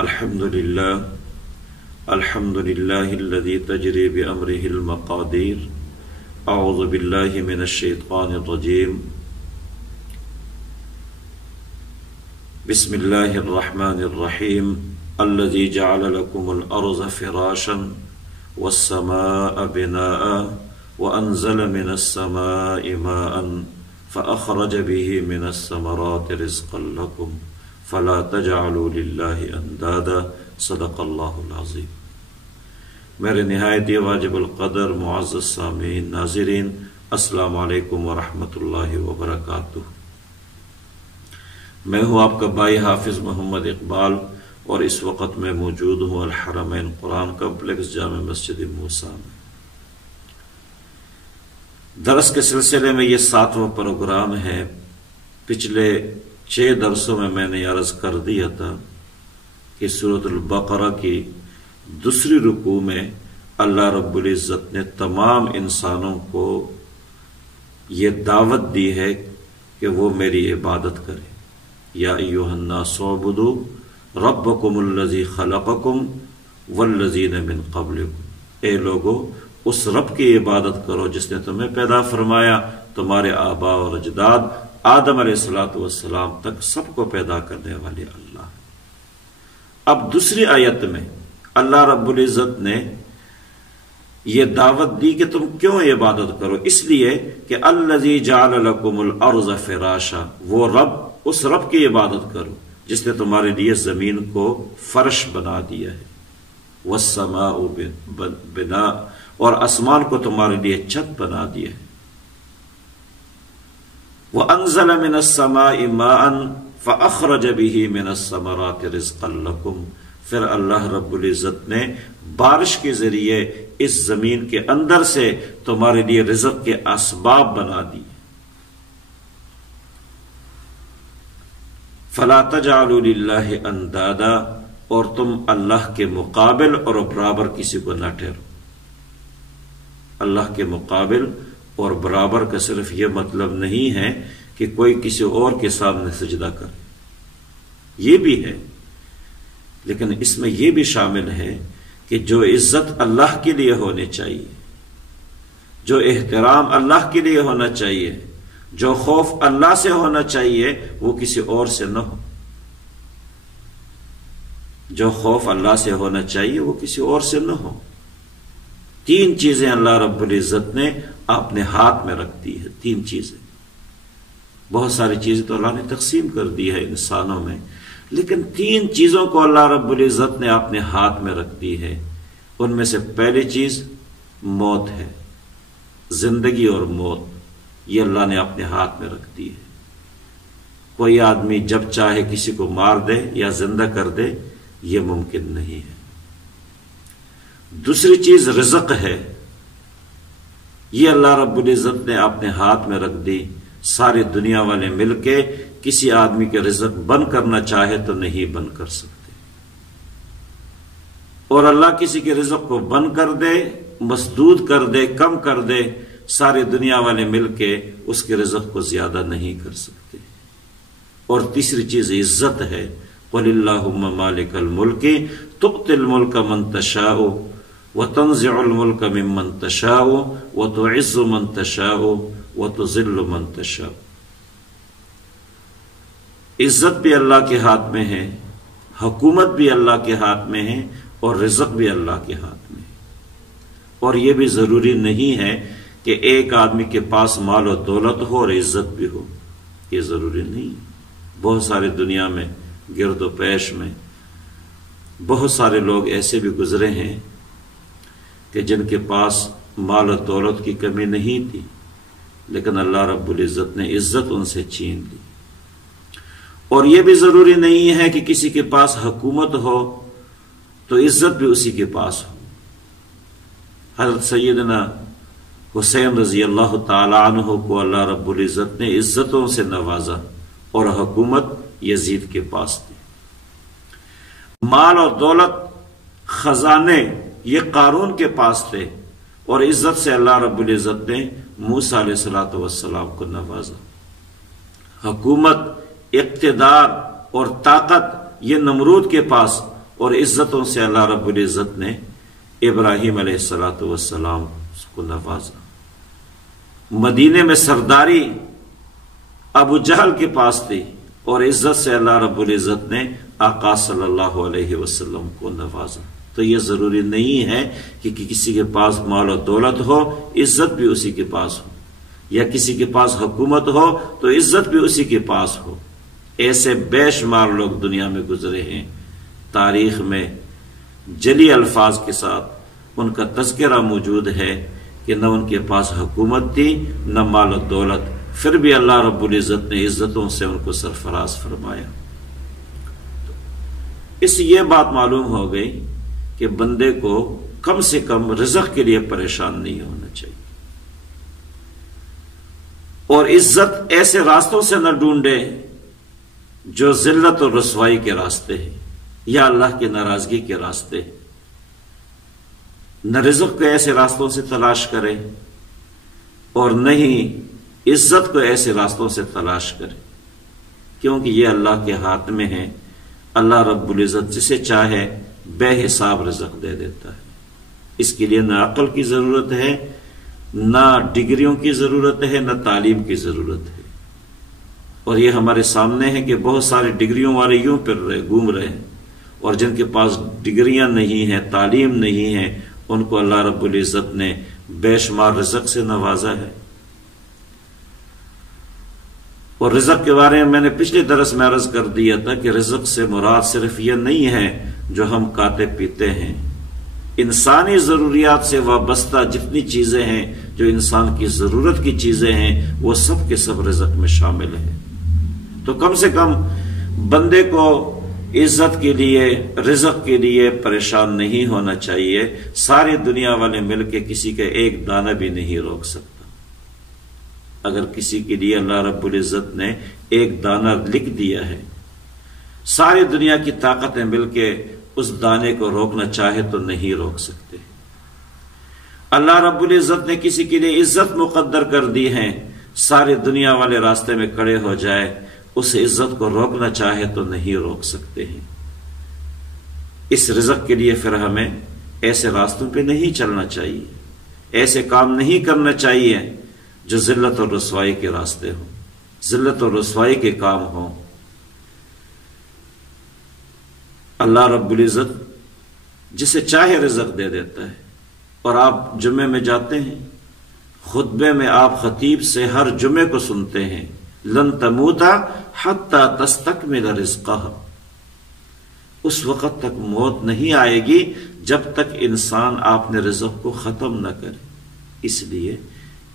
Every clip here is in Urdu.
الحمد لله الذي تجري بأمره المقادير. أعوذ بالله من الشيطان الرجيم. بسم الله الرحمن الرحيم. الذي جعل لكم الأرض فراشا والسماء بناء وأنزل من السماء ماء فأخرج به من الثمرات رزقا لكم فلا تجعلوا لله اندادا. صدق اللہ العظیم. میرے نہایت واجب القدر معزز سامعین ناظرین، السلام علیکم ورحمۃ اللہ وبرکاتہ. میں ہوں آپ کا بھائی حافظ محمد اقبال اور اس وقت میں موجود ہوں الحرمین قرآن کمپلیکس جامع مسجد موسیٰ میں. درس کے سلسلے میں یہ 7واں پروگرام ہے. پچھلے 6 درسوں میں نے عرض کر دیا تھا کہ سورۃ البقرہ کی دوسری رکوع میں اللہ رب العزت نے تمام انسانوں کو یہ دعوت دی ہے کہ وہ میری عبادت کریں. یا ایھا الناس اعبدوا ربکم الذی خلقکم والذین من قبلکم. اے لوگو، اس رب کی عبادت کرو جس نے تمہیں پیدا فرمایا، تمہارے آباء اور اجداد آدم علیہ السلام تک سب کو پیدا کرنے والے اللہ. اب دوسری آیت میں اللہ رب العزت نے یہ دعوت دی کہ تم کیوں عبادت کرو. اس لیے کہ الذی جعل لکم الارض فراشا، وہ رب، اس رب کی عبادت کرو جس نے تمہارے لیے زمین کو فرش بنا دیا ہے. والسماء بناء، اور آسمان کو تمہارے لیے چھت بنا دیا ہے. وَأَنزَلَ مِنَ السَّمَاءِ مَاءً فَأَخْرَجَ بِهِ مِنَ الثَّمَرَاتِ رِزْقًا لَكُمْ. پھر اللہ رب العزت نے بارش کے ذریعے اس زمین کے اندر سے تمہارے لیے رزق کے اسباب بنا دی. فَلَا تَجْعَلُوا لِلَّهِ أَنْدَادًا، اور تم اللہ کے مقابل اور برابر کسی کو نہ ٹھہرو. اللہ کے مقابل اور برابر کا صرف یہ مطلب نہیں ہے کہ کوئی کسی اور کے سامنے سجدہ کرے، یہ بھی ہے، لیکن اس میں یہ بھی شامل ہے کہ جو عزت اللہ کے لیے ہونی چاہیے، جو احترام اللہ کے لیے ہونا چاہیے، جو خوف اللہ سے ہونا چاہیے، وہ کسی اور سے نہ ہو. جو خوف اللہ سے ہونا چاہیے وہ کسی اور سے نہ ہو. 3 چیزیں اللہ رب العزت نے اپنے ہاتھ میں رکھ دی ہے. 3 چیزیں. بہت ساری چیزیں تو اللہ نے تقسیم کر دی ہے انسانوں میں، لیکن 3 چیزوں کو اللہ رب العزت نے اپنے ہاتھ میں رکھ دی ہے. ان میں سے پہلی چیز موت ہے. زندگی اور موت یہ اللہ نے اپنے ہاتھ میں رکھ دی ہے. کوئی آدمی جب چاہے کسی کو مار دے یا زندہ کر دے، یہ ممکن نہیں ہے. دوسری چیز رزق ہے. یہ اللہ رب العزت نے اپنے ہاتھ میں رکھ دی. ساری دنیا والے مل کے کسی آدمی کے رزق بند کرنا چاہے تو نہیں بند کر سکتے، اور اللہ کسی کے رزق کو بند کر دے، مسدود کر دے، کم کر دے، ساری دنیا والے مل کے اس کے رزق کو زیادہ نہیں کر سکتے. اور تیسری چیز عزت ہے. قل اللہم مالک الملک تؤتی الملک من تشاء وتنزع الملک ممن تشاء وتعز من تشاء وتذل من تشاء. عزت بھی اللہ کے ہاتھ میں ہے، حکومت بھی اللہ کے ہاتھ میں ہے، اور رزق بھی اللہ کے ہاتھ میں. اور یہ بھی ضروری نہیں ہے کہ ایک آدمی کے پاس مال و دولت ہو اور عزت بھی ہو. یہ ضروری نہیں. بہت سارے دنیا میں گرد و پیش میں بہت سارے لوگ ایسے بھی گزرے ہیں کہ جن کے پاس مال و دولت کی کمی نہیں تھی، لیکن اللہ رب العزت نے عزت ان سے چھین لی. اور یہ بھی ضروری نہیں ہے کہ کسی کے پاس حکومت ہو تو عزت بھی اسی کے پاس ہو. حضرت سیدنا حسین رضی اللہ تعالی عنہ کو اللہ رب العزت نے عزتوں سے نوازا، اور حکومت یزید کے پاس تھی. مال اور دولت، خزانے یہ قارون کے پاس تھے، اور عزت سے اللہ رب العزت نے موسیٰ علیہ السلام کو نوازا. حکومت، اقتدار اور طاقت یہ نمرود کے پاس اور عزتوں سے اللہ رب العزت نے ابراہیم علیہ السلام کو نوازا۔ مدینے میں سرداری ابو جہل کے پاس تھی اور عزت سے اللہ رب العزت نے آقا صلی اللہ علیہ وسلم کو نوازا۔ تو یہ ضروری نہیں ہے کہ کسی کے پاس مال و دولت ہو عزت بھی اسی کے پاس ہو، یا کسی کے پاس حکومت ہو تو عزت بھی اسی کے پاس ہو۔ ایسے بے شمار لوگ دنیا میں گزرے ہیں، تاریخ میں جلی الفاظ کے ساتھ ان کا تذکرہ موجود ہے کہ نہ ان کے پاس حکومت تھی نہ مال و دولت، پھر بھی اللہ رب العزت نے عزتوں سے ان کو سرفراز فرمایا۔ اس سے یہ بات معلوم ہو گئی کہ بندے کو کم سے کم رزق کے لیے پریشان نہیں ہونا چاہیے، اور عزت ایسے راستوں سے نہ ڈھونڈے جو ذلت اور رسوائی کے راستے ہیں یا اللہ کی ناراضگی کے راستے ہیں۔ نہ رزق کو ایسے راستوں سے تلاش کرے اور نہ ہی عزت کو ایسے راستوں سے تلاش کرے، کیونکہ یہ اللہ کے ہاتھ میں ہے۔ اللہ رب العزت جسے چاہے بے حساب رزق دے دیتا ہے۔ اس کے لیے نہ عقل کی ضرورت ہے، نہ ڈگریوں کی ضرورت ہے، نہ تعلیم کی ضرورت ہے۔ اور یہ ہمارے سامنے ہے کہ بہت سارے ڈگریوں والے یوں گھوم رہے ہیں، اور جن کے پاس ڈگریاں نہیں ہیں، تعلیم نہیں ہے، ان کو اللہ رب العزت نے بے شمار رزق سے نوازا ہے۔ اور رزق کے بارے میں نے پچھلے درس میں عرض کر دیا تھا کہ رزق سے مراد صرف یہ نہیں ہے جو ہم کھاتے پیتے ہیں۔ انسانی ضروریات سے وابستہ جتنی چیزیں ہیں، جو انسان کی ضرورت کی چیزیں ہیں، وہ سب کے سب رزق میں شامل ہیں۔ تو کم سے کم بندے کو عزت کے لیے، رزق کے لیے پریشان نہیں ہونا چاہیے۔ ساری دنیا والے مل کے کسی کا ایک دانہ بھی نہیں روک سکتا۔ اگر کسی کے لیے اللہ رب العزت نے ایک دانہ لکھ دیا ہے، ساری دنیا کی طاقتیں مل کے اس دانے کو روکنا چاہے تو نہیں روک سکتے۔ اللہ رب العزت نے کسی کے لیے عزت مقدر کر دی ہے، ساری دنیا والے راستے میں کھڑے ہو جائے، اس عزت کو روکنا چاہے تو نہیں روک سکتے ہیں۔ اس رزق کے لیے پھر ہمیں ایسے راستوں پہ نہیں چلنا چاہیے، ایسے کام نہیں کرنا چاہیے جو ذلت اور رسوائی کے راستے ہوں، ذلت اور رسوائی کے کام ہوں۔ اللہ رب العزت جسے چاہے رزق دے دیتا ہے۔ اور آپ جمعے میں جاتے ہیں، خطبے میں آپ خطیب سے ہر جمعے کو سنتے ہیں، لن تموتا حتی تستکمل رزقہ، اس وقت تک موت نہیں آئے گی جب تک انسان اپنے رزق کو ختم نہ کرے۔ اس لیے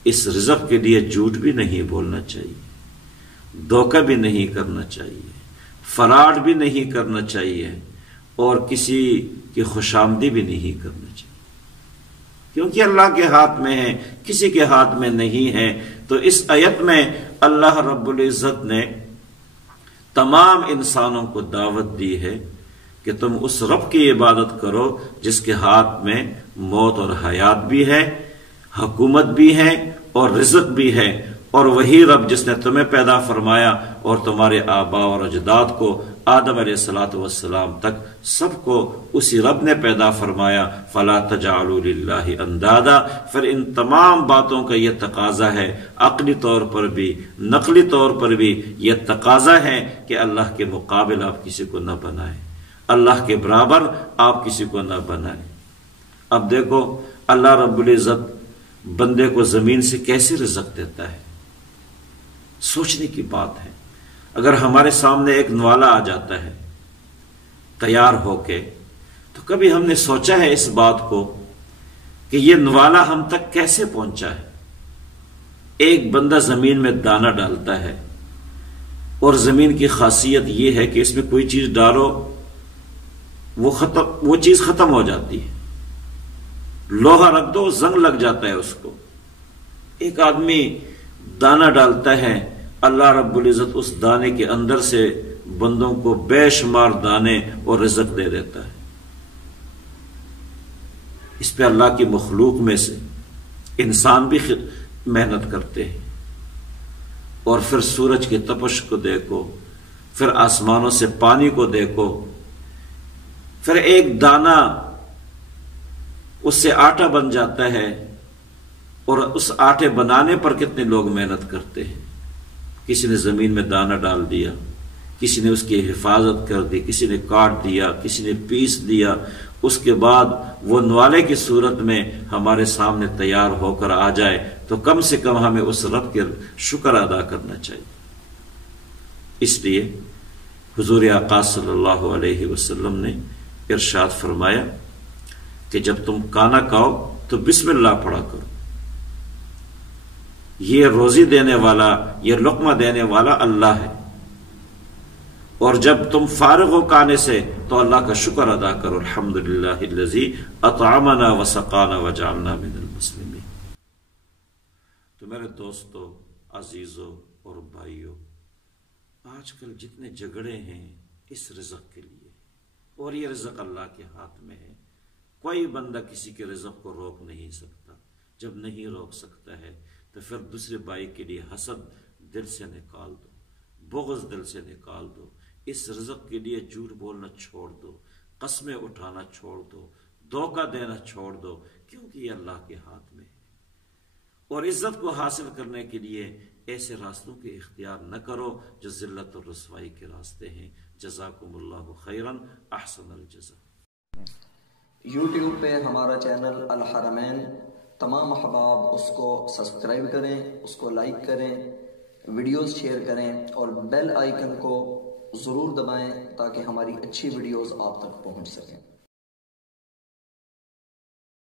اس رزق کے لیے جھوٹ بھی نہیں بولنا چاہیے، دھوکہ بھی نہیں کرنا چاہیے، فراڈ بھی نہیں کرنا چاہیے، اور کسی کی خوشامدی بھی نہیں کرنا چاہیے، کیونکہ اللہ کے ہاتھ میں ہے، کسی کے ہاتھ میں نہیں ہے۔ تو اس آیت میں اللہ رب العزت نے تمام انسانوں کو دعوت دی ہے کہ تم اس رب کی عبادت کرو جس کے ہاتھ میں موت اور حیات بھی ہے، حکومت بھی ہے اور رزق بھی ہے، اور وہی رب جس نے تمہیں پیدا فرمایا اور تمہارے آباء اور اجداد کو آدم علیہ السلام تک سب کو اسی رب نے پیدا فرمایا۔ فلا تجعلوا للہ اندادا، پھر ان تمام باتوں کا یہ تقاضا ہے، عقلی طور پر بھی نقلی طور پر بھی یہ تقاضا ہے کہ اللہ کے مقابل آپ کسی کو نہ بنائیں، اللہ کے برابر آپ کسی کو نہ بنائیں۔ اب دیکھو اللہ رب العزت بندے کو زمین سے کیسے رزق دیتا ہے، سوچنے کی بات ہے۔ اگر ہمارے سامنے ایک نوالا آ جاتا ہے تیار ہو کے، تو کبھی ہم نے سوچا ہے اس بات کو کہ یہ نوالا ہم تک کیسے پہنچا ہے؟ ایک بندہ زمین میں دانہ ڈالتا ہے، اور زمین کی خاصیت یہ ہے کہ اس میں کوئی چیز ڈالو وہ چیز ختم ہو جاتی ہے، لوہا رکھ دو زنگ لگ جاتا ہے اس کو۔ ایک آدمی دانہ ڈالتا ہے، اللہ رب العزت اس دانے کے اندر سے بندوں کو بے شمار دانے اور رزق دے دیتا ہے۔ اس پہ اللہ کی مخلوق میں سے انسان بھی محنت کرتے ہیں، اور پھر سورج کی تپش کو دیکھو، پھر آسمانوں سے پانی کو دیکھو، پھر ایک دانہ اس سے آٹا بن جاتا ہے، اور اس آٹے بنانے پر کتنے لوگ محنت کرتے ہیں. کسی نے زمین میں دانہ ڈال دیا، کسی نے اس کی حفاظت کر دی، کسی نے کاٹ دیا، کسی نے پیس دیا، اس کے بعد وہ نوالے کی صورت میں ہمارے سامنے تیار ہو کر آ جائے تو کم سے کم ہمیں اس رب کے شکر ادا کرنا چاہیے. اس لیے حضور آقا صلی اللہ علیہ وسلم نے ارشاد فرمایا کہ جب تم کھانا کھاؤ تو بسم اللہ پڑھا کرو. یہ روزی دینے والا، یہ لقمہ دینے والا اللہ ہے، اور جب تم فارغ ہو کھانے سے تو اللہ کا شکر ادا کرو، الحمدللہ الذی اطعمنا وسقانا وجعلنا من المسلمین. تو میرے دوستو، عزیزو اور بھائیو، آج کل جتنے جھگڑے ہیں اس رزق کے لیے، اور یہ رزق اللہ کے ہاتھ میں ہے. کوئی بندہ کسی کے رزق کو روک نہیں سکتا. جب نہیں روک سکتا ہے تو پھر دوسرے بھائی کے لیے حسد دل سے نکال دو، بغض دل سے نکال دو. اس رزق کے لیے جھوٹ بولنا چھوڑ دو، قسمیں اٹھانا چھوڑ دو، دھوکہ دینا چھوڑ دو، کیونکہ یہ اللہ کے ہاتھ میں ہے. اور عزت کو حاصل کرنے کے لیے ایسے راستوں کے اختیار نہ کرو جو ذلت اور رسوائی کے راستے ہیں. جزاکم اللہ خیرا، احسن الجزا. یوٹیوب پہ ہمارا چینل الحرمین، تمام احباب اس کو سبسکرائب کریں، اس کو لائک کریں، ویڈیوز شیئر کریں، اور بیل آئیکن کو ضرور دبائیں تاکہ ہماری اچھی ویڈیوز آپ تک پہنچ سکیں.